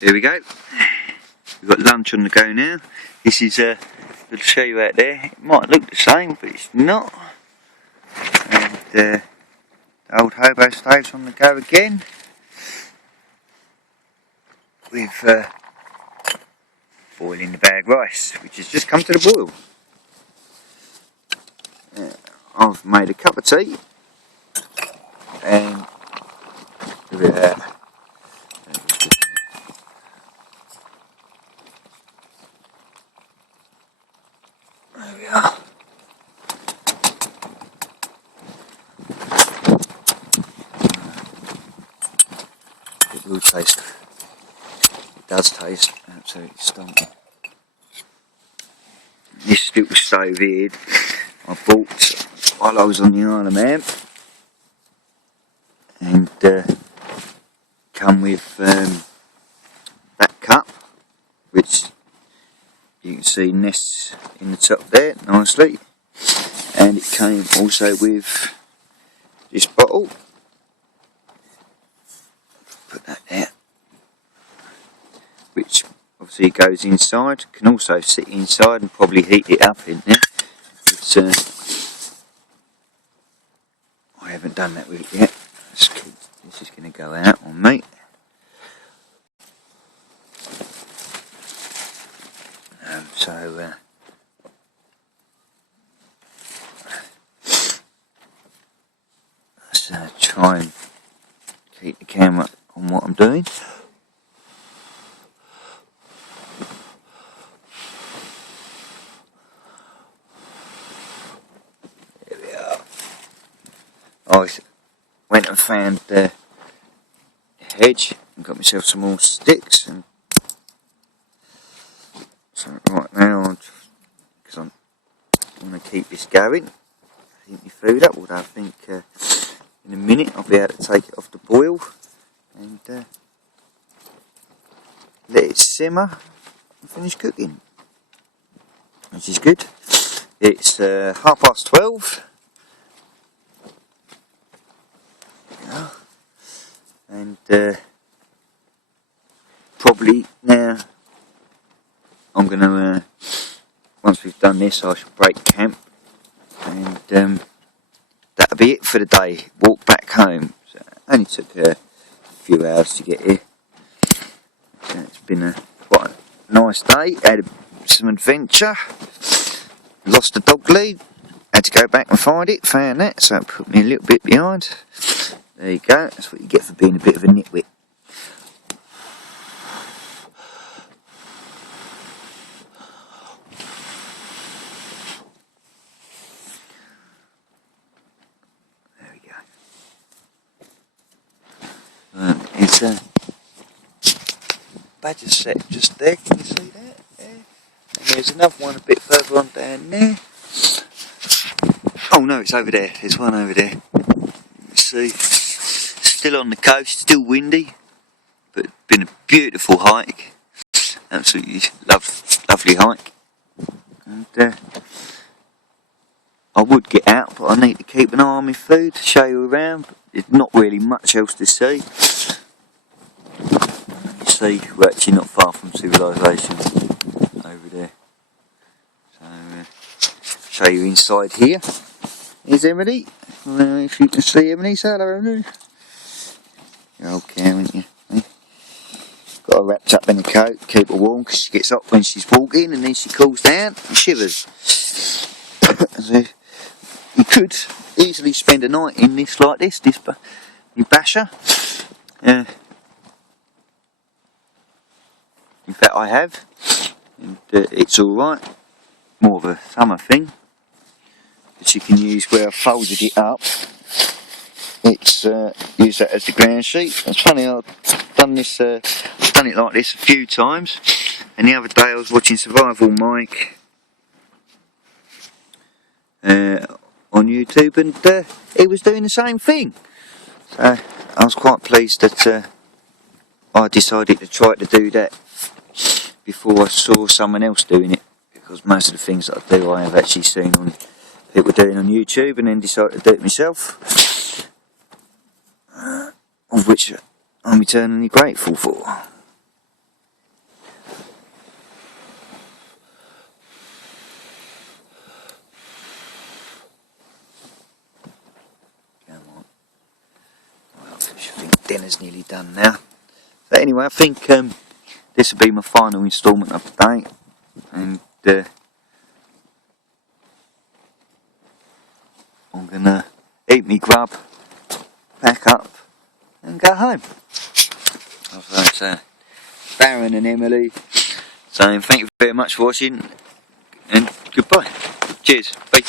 Here we go. We've got lunch on the go now. This is I'll show you out there. It might look the same, but it's not. And the old hobo stove's on the go again. With boiling the bag rice, which has just come to the boil. I've made a cup of tea, and look at that. There we are. It will taste. It does taste absolutely stunning. This little stove here I bought while I was on the Isle of Man, and come with that cup, which you can see nests in the top there nicely, and it came also with this bottle. Put that there, which obviously goes inside, can also sit inside and probably heat it up in there. It's, I haven't done that with it yet. This is going to go out on me. Let's try and keep the camera on what I'm doing. There we are. I went and found the hedge and got myself some more sticks, and so right now, because I want to keep this going, heat my food up, although I think in a minute I'll be able to take it off the boil and let it simmer and finish cooking, which is good. It's 12:30, and probably now I'm going to, once we've done this, I should break camp, and that'll be it for the day. Walk back home. So it only took a few hours to get here. So it's been quite a nice day. Had some adventure. Lost the dog lead. Had to go back and find it. Found that, so it put me a little bit behind. There you go. That's what you get for being a bit of a nitwit. It's a badger set just there, can you see that? Yeah. And there's another one a bit further on down there. Oh no, it's over there, there's one over there. See, still on the coast, still windy, but been a beautiful hike. Absolutely lovely hike. And I would get out, but I need to keep an eye on my food, show you around. There's not really much else to see. You see, we're actually not far from civilization over there. So, show you inside here. Here's Emily. If you can see Emily, say hello, Emily. You're old cow, aren't you? Got her wrapped up in a coat, keep her warm, because she gets up when she's walking, and then she cools down and shivers. So, you could easily spend a night in this like this you basher. In fact, I have, and it's alright. More of a summer thing, that you can use where I folded it up. It's use that as the ground sheet. It's funny, I've done this, I've done it like this a few times, and the other day I was watching Survival Mike on YouTube, and he was doing the same thing. So I was quite pleased that I decided to try to do that before I saw someone else doing it, because most of the things that I do I have actually seen on people doing on YouTube, and then decided to do it myself, of which I'm eternally grateful for. dinner's nearly done now. So anyway, I think this will be my final instalment of the day, and I'm gonna eat me grub, pack up, and go home. So, Baron and Emily saying thank you very much for watching, and goodbye. Cheers. Bye.